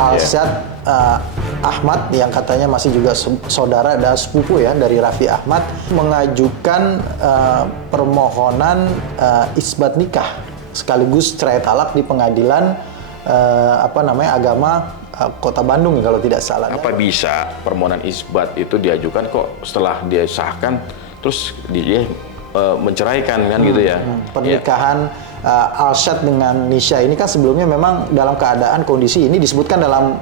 Alsyad Ahmad yang katanya masih juga saudara dan sepupu ya dari Raffi Ahmad mengajukan permohonan isbat nikah sekaligus cerai talak di pengadilan agama Kota Bandung kalau tidak salah. Apa bisa permohonan isbat itu diajukan kok setelah dia sahkan terus dia menceraikan kan gitu ya? Pernikahan Alsyad dengan Nisha ini kan sebelumnya memang dalam keadaan kondisi ini disebutkan dalam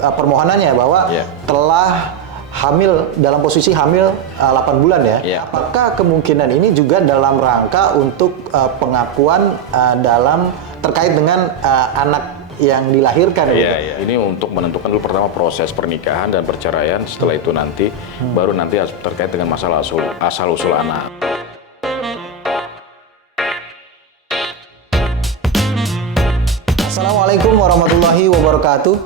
permohonannya bahwa telah hamil dalam posisi hamil 8 bulan ya. Apakah kemungkinan ini juga dalam rangka untuk pengakuan terkait dengan anak yang dilahirkan? Ini untuk menentukan dulu pertama proses pernikahan dan perceraian, setelah itu nanti baru nanti terkait dengan masalah asal usul anak. Assalamualaikum warahmatullahi wabarakatuh.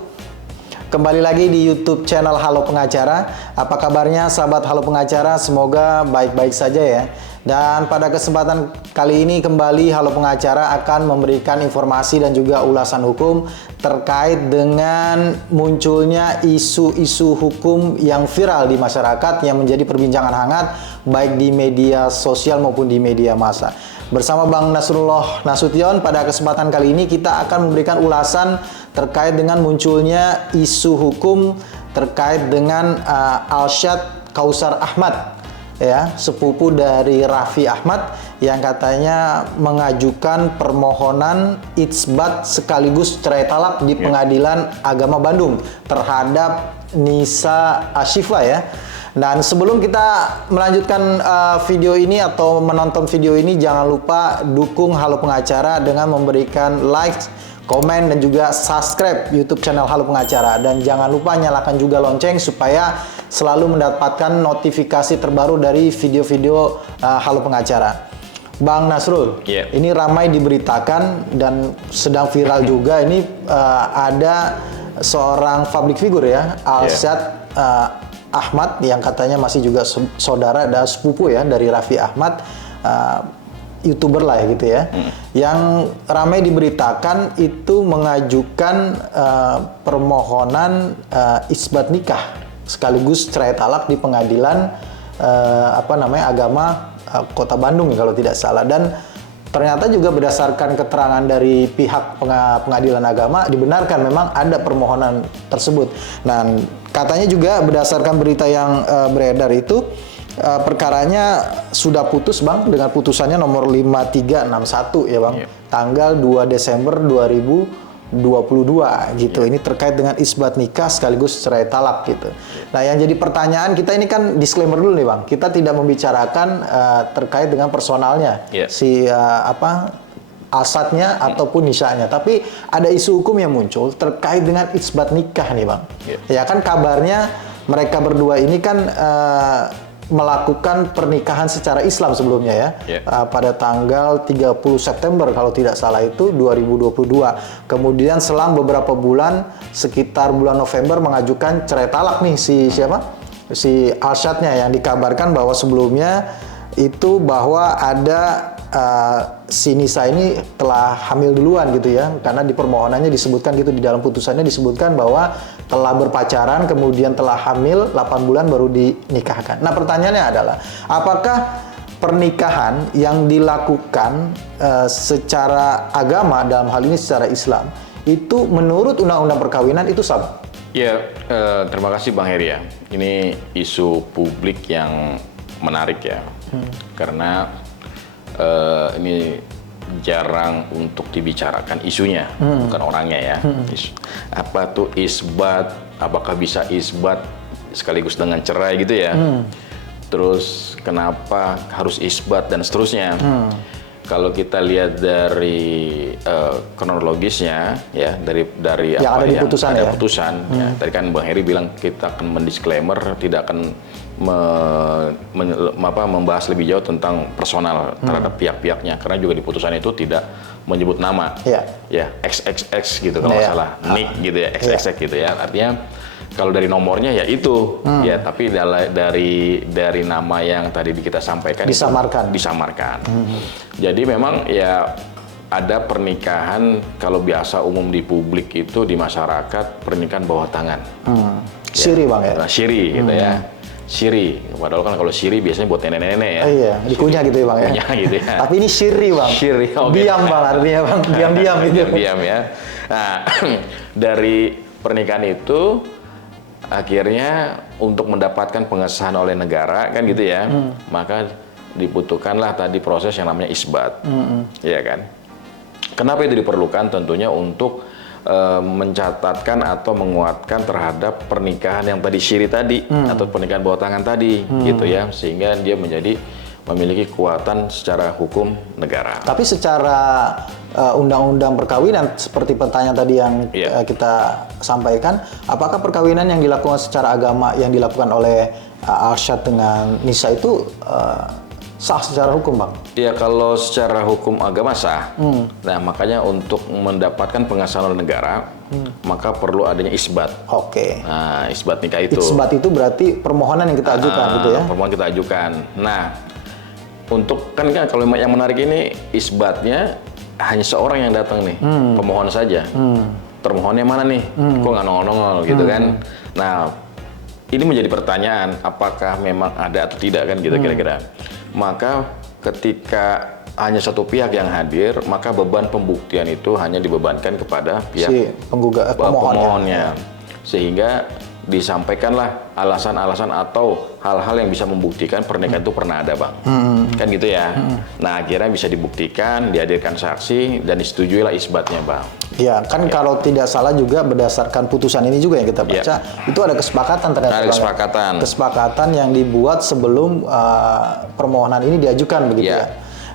Kembali lagi di YouTube channel Halo Pengacara. Apa kabarnya sahabat Halo Pengacara? Semoga baik-baik saja ya. Dan pada kesempatan kali ini kembali Halo Pengacara akan memberikan informasi dan juga ulasan hukum terkait dengan munculnya isu-isu hukum yang viral di masyarakat yang menjadi perbincangan hangat baik di media sosial maupun di media massa. Bersama Bang Nasrullah Nasution, pada kesempatan kali ini kita akan memberikan ulasan terkait dengan munculnya isu hukum terkait dengan Alsyad Kausar Ahmad, ya, sepupu dari Raffi Ahmad yang katanya mengajukan permohonan isbat sekaligus cerai talak di Pengadilan Agama Bandung terhadap Nisa Ashifa ya. Dan sebelum kita melanjutkan video ini atau menonton video ini, jangan lupa dukung Halo Pengacara dengan memberikan like, komen, dan juga subscribe YouTube channel Halo Pengacara. Dan jangan lupa nyalakan juga lonceng supaya selalu mendapatkan notifikasi terbaru dari video-video Halo Pengacara. Bang Nasrul, ini ramai diberitakan dan sedang viral juga ini ada seorang public figure ya, Alsyad Ahmad yang katanya masih juga saudara dan sepupu ya dari Raffi Ahmad, YouTuber lah ya gitu ya, yang ramai diberitakan itu mengajukan permohonan isbat nikah sekaligus cerai talak di pengadilan agama Kota Bandung kalau tidak salah. Dan ternyata juga berdasarkan keterangan dari pihak pengadilan agama dibenarkan memang ada permohonan tersebut. Nah, katanya juga berdasarkan berita yang beredar itu perkaranya sudah putus Bang dengan putusannya nomor 5361 ya Bang, tanggal 2 Desember 2022 gitu. Ini terkait dengan isbat nikah sekaligus cerai talak gitu. Nah, yang jadi pertanyaan kita ini kan disclaimer dulu nih Bang. Kita tidak membicarakan terkait dengan personalnya Alsyadnya ataupun Nisanya, tapi ada isu hukum yang muncul terkait dengan isbat nikah nih Bang. Ya kan kabarnya mereka berdua ini kan melakukan pernikahan secara Islam sebelumnya ya, pada tanggal 30 September kalau tidak salah itu 2022. Kemudian selang beberapa bulan sekitar bulan November mengajukan cerai talak nih si Alsyadnya, yang dikabarkan bahwa sebelumnya itu bahwa ada si Nisa ini telah hamil duluan gitu ya, karena di permohonannya disebutkan gitu, di dalam putusannya disebutkan bahwa telah berpacaran kemudian telah hamil 8 bulan baru dinikahkan. Nah, pertanyaannya adalah apakah pernikahan yang dilakukan secara agama, dalam hal ini secara Islam, itu menurut undang-undang perkawinan itu sah? Ya, terima kasih Bang Heri ya. Ini isu publik yang menarik ya, karena ini jarang untuk dibicarakan isunya, bukan orangnya ya. Apa tuh isbat, apakah bisa isbat sekaligus dengan cerai gitu ya. Terus kenapa harus isbat dan seterusnya. Kalau kita lihat dari kronologisnya ya, dari yang apa ada di putusan ada ya. putusan ya. Tadi kan Bang Heri bilang kita akan mendisklaimer, tidak akan membahas lebih jauh tentang personal terhadap pihak-pihaknya, karena juga di putusan itu tidak menyebut nama ya XXX gitu kalau nggak salah, nick gitu ya, XXX gitu ya. Artinya kalau dari nomornya ya itu ya, tapi dari nama yang tadi kita sampaikan disamarkan. Jadi memang ya ada pernikahan kalau biasa umum di publik itu di masyarakat pernikahan bawah tangan. Siri bang ya? Nah, siri gitu ya. Siri. Padahal kan kalau siri biasanya buat nenek-nenek ya. Iya, dikunyah gitu ya bang ya? Kunyah gitu ya. Tapi ini siri bang. Siri, oke. Diam bang artinya bang, diam-diam gitu. Diam ya. Nah, dari pernikahan itu akhirnya untuk mendapatkan pengesahan oleh negara kan gitu ya, maka dibutuhkanlah tadi proses yang namanya isbat, ya kan? Kenapa itu diperlukan? Tentunya untuk mencatatkan atau menguatkan terhadap pernikahan yang tadi syiri tadi atau pernikahan bawah tangan tadi, gitu ya, sehingga dia memiliki kekuatan secara hukum negara. Tapi secara undang-undang perkawinan seperti pertanyaan tadi yang kita sampaikan, apakah perkawinan yang dilakukan secara agama yang dilakukan oleh Arsyad dengan Nisa itu sah secara hukum, bang? Ya kalau secara hukum agama sah. Nah makanya untuk mendapatkan pengesahan oleh negara, maka perlu adanya isbat. Oke. Nah isbat nikah itu. Isbat itu berarti permohonan yang kita ajukan, gitu ya? Permohonan kita ajukan. Nah untuk kan kalau yang menarik ini isbatnya hanya seorang yang datang nih, pemohon saja. Termohonnya mana nih? Kok nggak nongol-nongol gitu kan? Nah ini menjadi pertanyaan, apakah memang ada atau tidak kan gitu kira-kira. Maka ketika hanya satu pihak yang hadir, maka beban pembuktian itu hanya dibebankan kepada pihak si pemohonnya. Sehingga disampaikanlah alasan-alasan atau hal-hal yang bisa membuktikan pernikahan itu pernah ada, bang. Kan gitu ya. Nah akhirnya bisa dibuktikan, dihadirkan saksi, dan disetujuilah isbatnya, bang. Ya, kan kalau tidak salah juga berdasarkan putusan ini juga yang kita baca, itu ada kesepakatan ternyata. Ada kesepakatan. Kesepakatan yang dibuat sebelum permohonan ini diajukan begitu ya.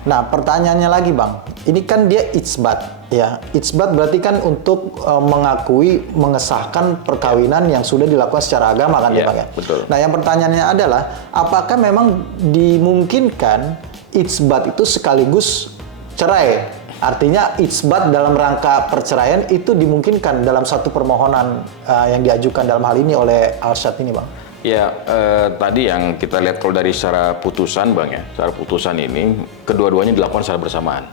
Nah, pertanyaannya lagi, bang, ini kan dia itsbat, ya. Itsbat berarti kan untuk mengakui, mengesahkan perkawinan yang sudah dilakukan secara agama kan, ya, bang ya. Betul. Nah, yang pertanyaannya adalah, apakah memang dimungkinkan itsbat itu sekaligus cerai? Artinya itsbat dalam rangka perceraian itu dimungkinkan dalam satu permohonan yang diajukan dalam hal ini oleh Arsyad ini, bang? Ya, tadi yang kita lihat kalau dari secara putusan, bang ya, secara putusan ini kedua-duanya dilakukan secara bersamaan.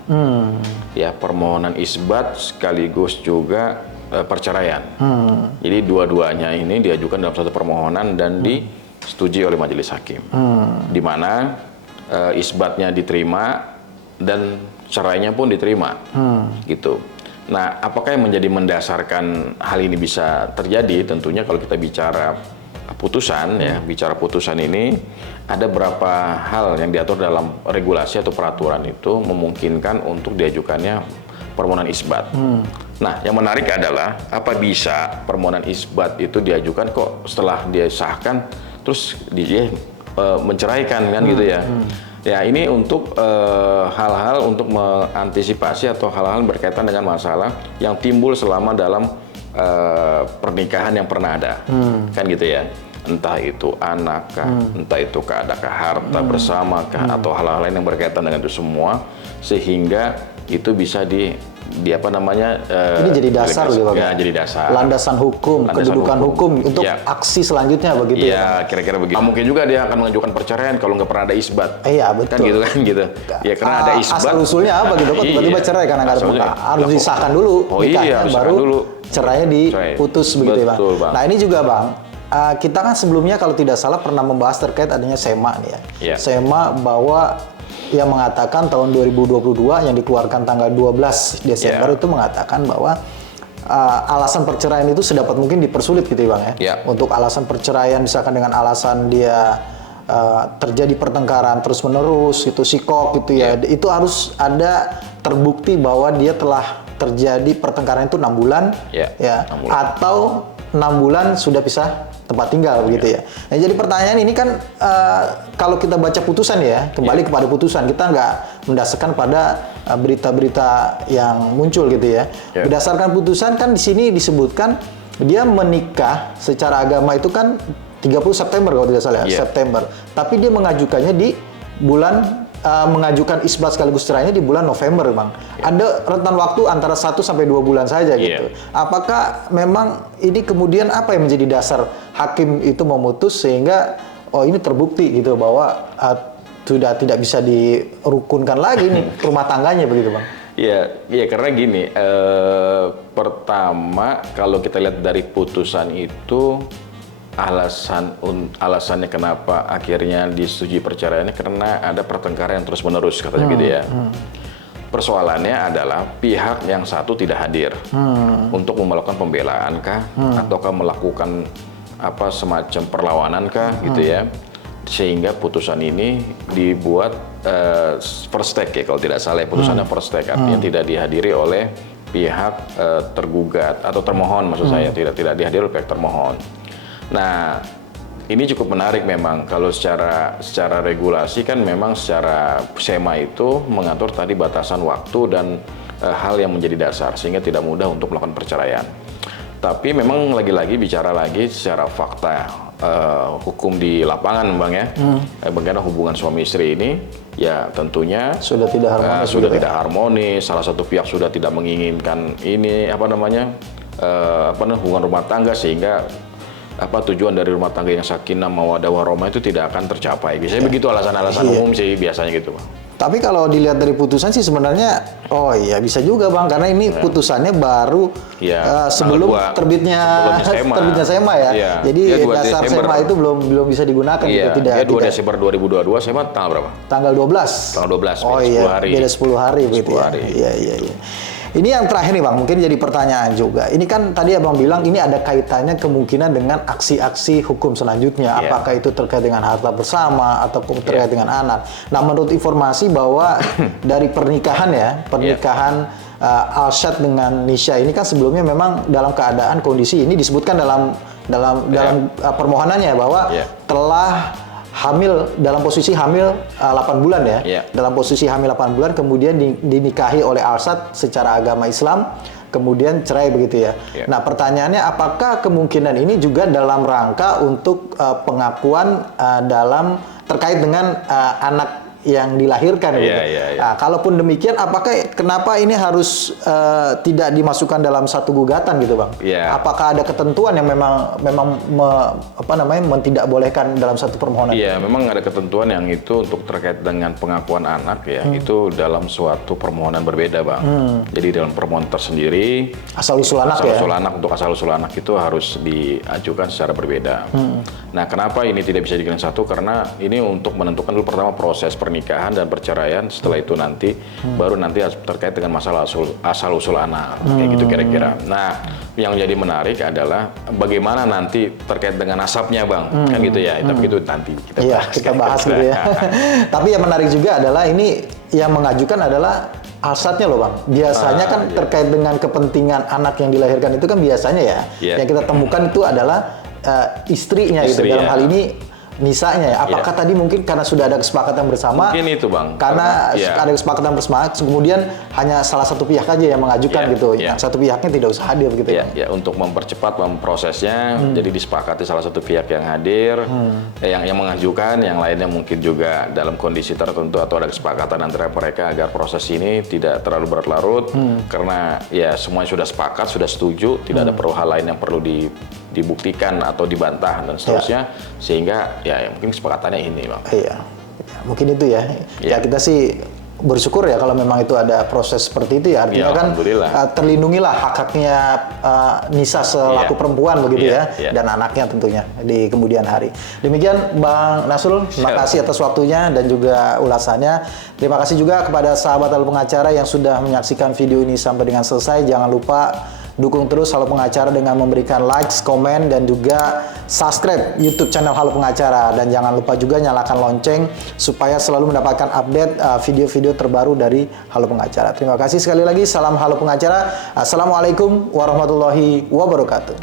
Ya, permohonan isbat sekaligus juga perceraian. Jadi dua-duanya ini diajukan dalam satu permohonan dan disetujui oleh majelis hakim. Di mana isbatnya diterima dan cerainya pun diterima, gitu. Nah, apakah yang menjadi mendasarkan hal ini bisa terjadi? Tentunya kalau kita bicara putusan, ya, bicara putusan ini ada beberapa hal yang diatur dalam regulasi atau peraturan itu memungkinkan untuk diajukannya permohonan isbat. Nah, yang menarik adalah apa bisa permohonan isbat itu diajukan kok setelah dia sahkan terus dia menceraikan kan gitu ya. Ya ini untuk hal-hal untuk mengantisipasi atau hal-hal berkaitan dengan masalah yang timbul selama dalam pernikahan yang pernah ada, kan gitu ya. Entah itu anak kah, entah itu adakah harta bersama kah, atau hal-hal lain yang berkaitan dengan itu semua, sehingga itu bisa di apa namanya ini jadi dasar gitu, Pak. Ya, jadi dasar. Landasan hukum, kedudukan hukum untuk aksi selanjutnya begitu ya. Iya, kira-kira begitu. Mungkin juga dia akan mengajukan perceraian kalau nggak pernah ada isbat. Iya, betul. Kan gitu. Ya karena ada isbat. Asal usulnya apa gitu kok tiba-tiba cerai karena nggak ada harus disahkan dulu nikahnya baru cerainya diputus begitu ya, Bang. Bang. Nah, ini juga, Bang. Kita kan sebelumnya kalau tidak salah pernah membahas terkait adanya SEMA nih ya. SEMA bahwa yang mengatakan tahun 2022 yang dikeluarkan tanggal 12 Desember itu mengatakan bahwa alasan perceraian itu sedapat mungkin dipersulit gitu ya, Bang ya. Untuk alasan perceraian misalkan dengan alasan dia terjadi pertengkaran terus-menerus gitu, sikok gitu ya. Itu harus ada terbukti bahwa dia telah terjadi pertengkaran itu 6 bulan ya 6 bulan. Atau 6 bulan sudah pisah tempat tinggal begitu ya. Nah, jadi pertanyaan ini kan kalau kita baca putusan ya, kembali kepada putusan, kita nggak mendasarkan pada berita-berita yang muncul gitu ya. Berdasarkan putusan kan di sini disebutkan dia menikah secara agama itu kan 30 September kalau tidak salah ya, September. Tapi dia mengajukannya di bulan mengajukan isbat sekaligus cerainya di bulan November, Bang. Ada rentan waktu antara 1 sampai 2 bulan saja gitu. Apakah memang ini kemudian apa yang menjadi dasar hakim itu memutus sehingga ini terbukti gitu bahwa sudah tidak bisa dirukunkan lagi nih rumah tangganya begitu, Bang? Ya karena gini, pertama kalau kita lihat dari putusan itu alasannya kenapa akhirnya disetujui perceraiannya karena ada pertengkaran yang terus menerus katanya gitu ya. Persoalannya adalah pihak yang satu tidak hadir untuk melakukan pembelaan kah, ataukah melakukan apa semacam perlawanan kah gitu ya, sehingga putusan ini dibuat first take ya kalau tidak salah ya, putusannya first take artinya tidak dihadiri oleh pihak tergugat atau termohon maksud saya, tidak dihadiri oleh pihak termohon. Nah, ini cukup menarik memang kalau secara regulasi kan memang secara SEMA itu mengatur tadi batasan waktu dan hal yang menjadi dasar sehingga tidak mudah untuk melakukan perceraian. Tapi memang lagi-lagi bicara lagi secara fakta hukum di lapangan Bang ya. Bagaimana hubungan suami istri ini ya tentunya sudah tidak harmonis. Tidak harmonis, salah satu pihak sudah tidak menginginkan ini hubungan rumah tangga sehingga tujuan dari rumah tangga yang sakinah mawaddah warahmah itu tidak akan tercapai. Biasanya begitu alasan-alasan umum sih biasanya gitu, Bang. Tapi kalau dilihat dari putusan sih sebenarnya, bisa juga Bang, karena ini putusannya baru sebelum terbitnya SEMA ya. Jadi dasar SEMA itu belum bisa digunakan. Gitu, tidak. 2 Desember 2022 SEMA tanggal berapa? Tanggal 12. Tanggal 12, beda 10 hari begitu ya. Iya. Ini yang terakhir nih Bang, mungkin jadi pertanyaan juga. Ini kan tadi Abang bilang ini ada kaitannya kemungkinan dengan aksi-aksi hukum selanjutnya. Apakah itu terkait dengan harta bersama atau terkait dengan anak. Nah, menurut informasi bahwa dari pernikahan Alshad dengan Nisha ini kan sebelumnya memang dalam keadaan kondisi ini disebutkan dalam permohonannya bahwa telah dalam posisi hamil 8 bulan ya. Dalam posisi hamil 8 bulan kemudian dinikahi oleh Alshad secara agama Islam, kemudian cerai begitu ya. Nah, pertanyaannya apakah kemungkinan ini juga dalam rangka untuk pengakuan terkait dengan anak yang dilahirkan gitu. Nah, kalaupun demikian kenapa ini harus tidak dimasukkan dalam satu gugatan gitu Bang? Apakah ada ketentuan yang memang tidak bolehkan dalam satu permohonan? Memang ada ketentuan yang itu untuk terkait dengan pengakuan anak ya, itu dalam suatu permohonan berbeda Bang. Jadi dalam permohonan tersendiri asal-usul anak untuk asal-usul anak itu harus diajukan secara berbeda. Nah, kenapa ini tidak bisa dijadikan satu? Karena ini untuk menentukan dulu pertama proses pernikahan dan perceraian, setelah itu nanti baru nanti terkait dengan masalah asal-usul anak kayak gitu kira-kira. Nah, yang jadi menarik adalah bagaimana nanti terkait dengan nasabnya Bang, kan gitu ya. Tapi itu nanti kita bahas gitu ya. Tapi yang menarik juga adalah ini yang mengajukan adalah Alshadnya loh Bang. Biasanya kan terkait dengan kepentingan anak yang dilahirkan itu kan biasanya yang kita temukan itu adalah istrinya gitu. Dalam hal ini Nisanya ya. Apakah tadi mungkin karena sudah ada kesepakatan bersama? Mungkin itu Bang. Karena ada kesepakatan bersama, kemudian hanya salah satu pihak aja yang mengajukan gitu. Yang satu pihaknya tidak usah hadir gitu. Untuk mempercepat prosesnya, jadi disepakati salah satu pihak yang hadir, yang mengajukan, yang lainnya mungkin juga dalam kondisi tertentu atau ada kesepakatan antara mereka agar proses ini tidak terlalu berlarut, karena semuanya sudah sepakat, sudah setuju, tidak ada hal lain yang perlu dibuktikan atau dibantah dan seterusnya, sehingga mungkin kesepakatannya ini Bang. Mungkin itu ya. Kita sih bersyukur ya kalau memang itu ada proses seperti itu ya, artinya kan terlindungilah hak-haknya Nisa selaku perempuan begitu dan anaknya tentunya di kemudian hari. Demikian Bang Nasrul, terima kasih atas waktunya dan juga ulasannya. Terima kasih juga kepada sahabat Halo Pengacara yang sudah menyaksikan video ini sampai dengan selesai. Jangan lupa dukung terus Halo Pengacara dengan memberikan likes, komen, dan juga subscribe YouTube channel Halo Pengacara. Dan jangan lupa juga nyalakan lonceng supaya selalu mendapatkan update video-video terbaru dari Halo Pengacara. Terima kasih sekali lagi. Salam Halo Pengacara. Assalamualaikum warahmatullahi wabarakatuh.